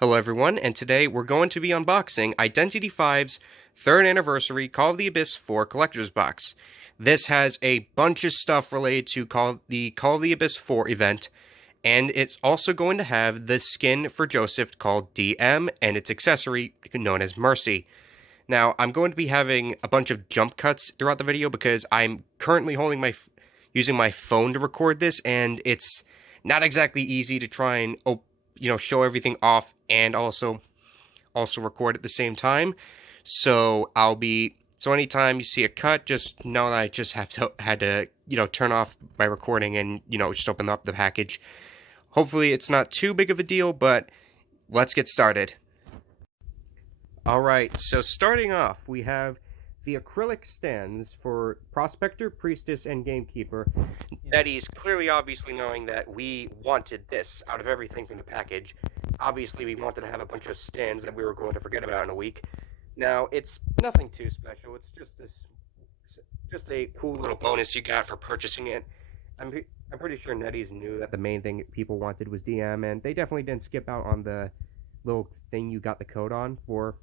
Hello everyone, and today we're going to be unboxing Identity V's 3rd anniversary Call of the Abyss 4 collector's box. This has a bunch of stuff related to the Call of the Abyss 4 event, and it's also going to have the skin for Joseph called DM and its accessory known as Mercy. Now, I'm going to be having a bunch of jump cuts throughout the video because I'm currently using my phone to record this, and it's not exactly easy to try and show everything off and also record at the same time. So anytime you see a cut, just know that I just had to turn off my recording and just open up the package. Hopefully it's not too big of a deal, but let's get started. Alright, so starting off, we have the Acrylic Stands for Prospector, Priestess, and Gamekeeper. Eddie's clearly obviously knowing that we wanted this out of everything from the package. Obviously, we wanted to have a bunch of stands that we were going to forget about in a week. Now, it's nothing too special. It's just a cool little bonus you got for purchasing it. I'm pretty sure Nettie's knew that the main thing people wanted was DM, and they definitely didn't skip out on the little thing you got the code on for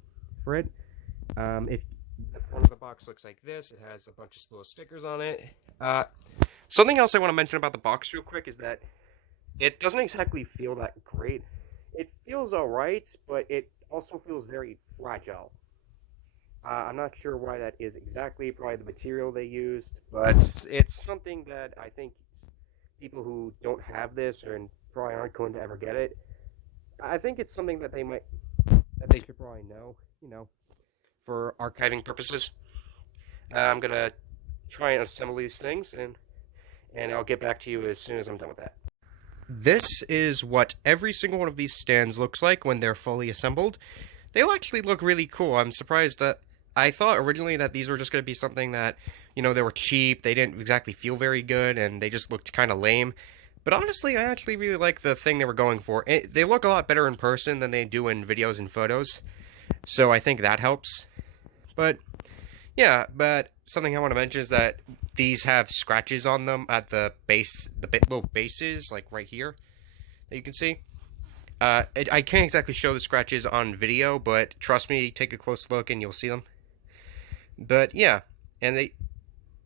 it. If the front of the box looks like this, it has a bunch of little stickers on it. Something else I want to mention about the box real quick is that it doesn't exactly feel that great. It feels alright, but it also feels very fragile. I'm not sure why that is exactly, probably the material they used, but it's something that I think people who don't have this and probably aren't going to ever get it, I think it's something that they should probably know, for archiving purposes. I'm gonna try and assemble these things, and I'll get back to you as soon as I'm done with that. This is what every single one of these stands looks like when they're fully assembled. They'll actually look really cool. I'm surprised that I thought originally that these were just going to be something that, they were cheap, they didn't exactly feel very good, and they just looked kind of lame. But honestly, I actually really like the thing they were going for. They look a lot better in person than they do in videos and photos, so I think that helps. But yeah, but something I want to mention is that these have scratches on them at the base, little bases, like right here, that you can see. I can't exactly show the scratches on video, but trust me, take a close look and you'll see them. But yeah, and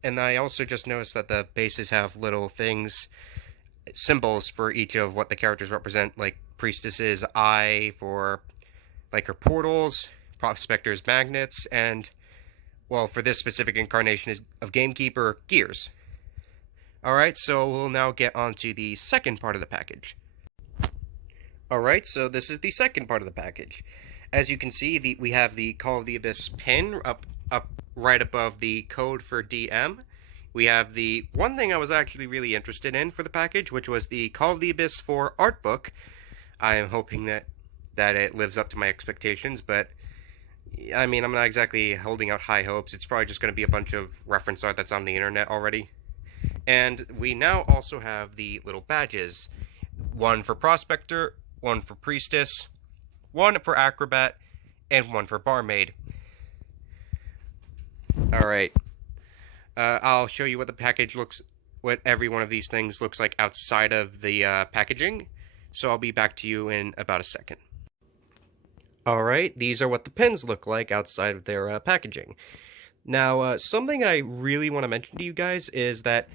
I also just noticed that the bases have little things, symbols for each of what the characters represent, like Priestess's eye for like her portals, Prospector's magnets, and well, for this specific incarnation of Gamekeeper, gears. Alright, so we'll now get on to the second part of the package. Alright, so this is the second part of the package. As you can see, we have the Call of the Abyss pin up right above the code for DM. We have the one thing I was actually really interested in for the package, which was the Call of the Abyss 4 art book. I am hoping that it lives up to my expectations, but I mean, I'm not exactly holding out high hopes. It's probably just going to be a bunch of reference art that's on the internet already. And we now also have the little badges. One for Prospector, one for Priestess, one for Acrobat, and one for Barmaid. Alright. I'll show you what the package what every one of these things looks like outside of the packaging. So I'll be back to you in about a second. Alright, these are what the pins look like outside of their packaging. Now, something I really want to mention to you guys is that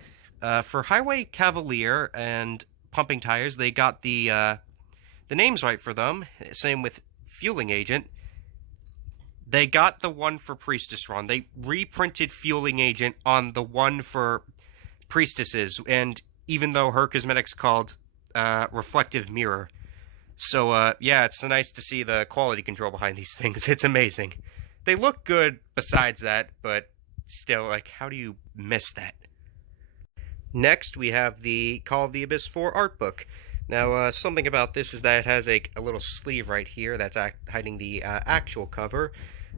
for Highway Cavalier and Pumping Tires, they got the names right for them. Same with Fueling Agent. They got the one for Priestess wrong. They reprinted Fueling Agent on the one for Priestesses, and even though her cosmetic's called Reflective Mirror. So, yeah, it's nice to see the quality control behind these things. It's amazing. They look good besides that, but still, like, how do you miss that? Next, we have the Call of the Abyss 4 art book. Now, something about this is that it has a little sleeve right here that's hiding the actual cover.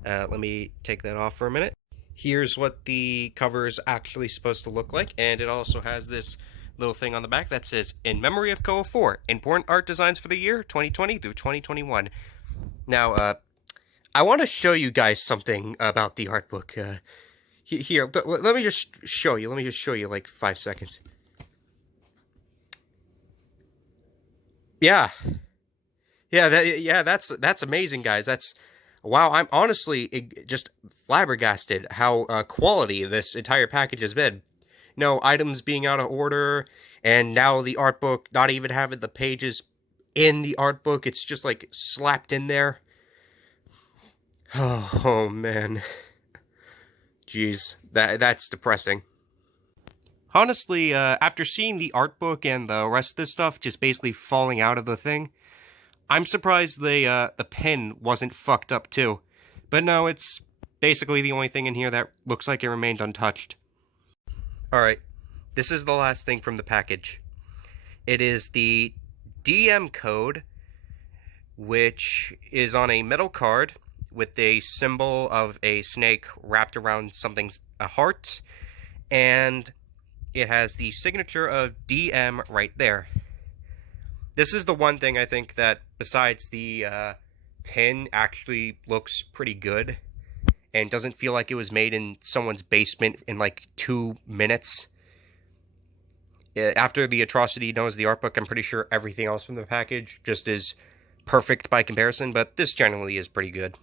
Let me take that off for a minute. Here's what the cover is actually supposed to look like, and it also has this little thing on the back that says, "In memory of COA4, important art designs for the year 2020 through 2021. Now, I want to show you guys something about the art book. Here, let me just show you. Let me just show you, like, 5 seconds. Yeah. Yeah, that's amazing, guys. That's wow. I'm honestly just flabbergasted how quality this entire package has been. No items being out of order, and now the art book not even having the pages in the art book. It's just like slapped in there. Oh man, jeez, that's depressing. Honestly, after seeing the art book and the rest of this stuff just basically falling out of the thing, I'm surprised the pen wasn't fucked up too. But no, it's basically the only thing in here that looks like it remained untouched. Alright, this is the last thing from the package. It is the DM code, which is on a metal card with a symbol of a snake wrapped around something's a heart, and it has the signature of DM right there. This is the one thing I think that, besides the pin, actually looks pretty good and doesn't feel like it was made in someone's basement in like 2 minutes. After the atrocity known as the art book, I'm pretty sure everything else from the package just is perfect by comparison, but this generally is pretty good.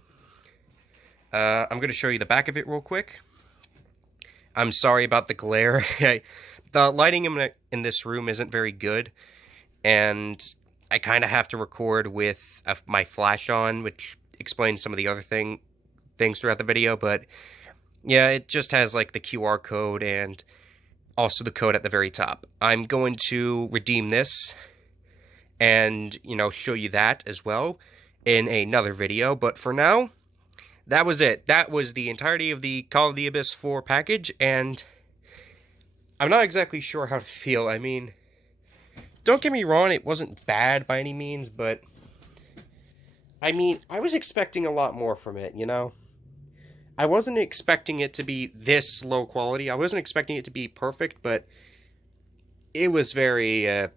I'm going to show you the back of it real quick. I'm sorry about the glare. The lighting in this room isn't very good, and I kind of have to record with my flash on, which explains some of the other things throughout the video, but yeah, it just has like the QR code and also the code at the very top. I'm going to redeem this and, you know, show you that as well in another video, but for now, that was it. That was the entirety of the Call of the Abyss 4 package, and I'm not exactly sure how to feel. I mean, don't get me wrong, it wasn't bad by any means, but I mean, I was expecting a lot more from it, you know? I wasn't expecting it to be this low quality. I wasn't expecting it to be perfect, but it was very, it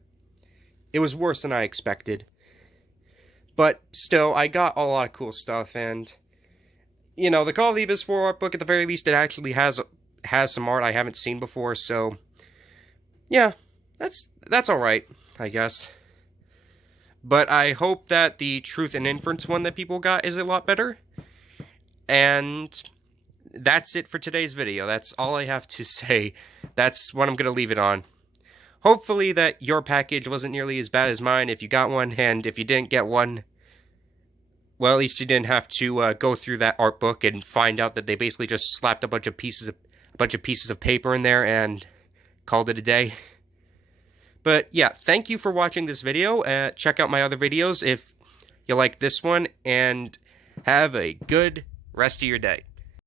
was worse than I expected. But still, I got a lot of cool stuff, and, you know, the Call of the Abyss 4 art book, at the very least, it actually has some art I haven't seen before, so, yeah, that's alright, I guess. But I hope that the Truth and Inference one that people got is a lot better. And that's it for today's video. That's all I have to say. That's what I'm going to leave it on. Hopefully that your package wasn't nearly as bad as mine if you got one, and if you didn't get one, well, at least you didn't have to go through that art book and find out that they basically just slapped a bunch of pieces of paper in there and called it a day. But yeah, thank you for watching this video. Check out my other videos if you like this one, and have a good rest of your day.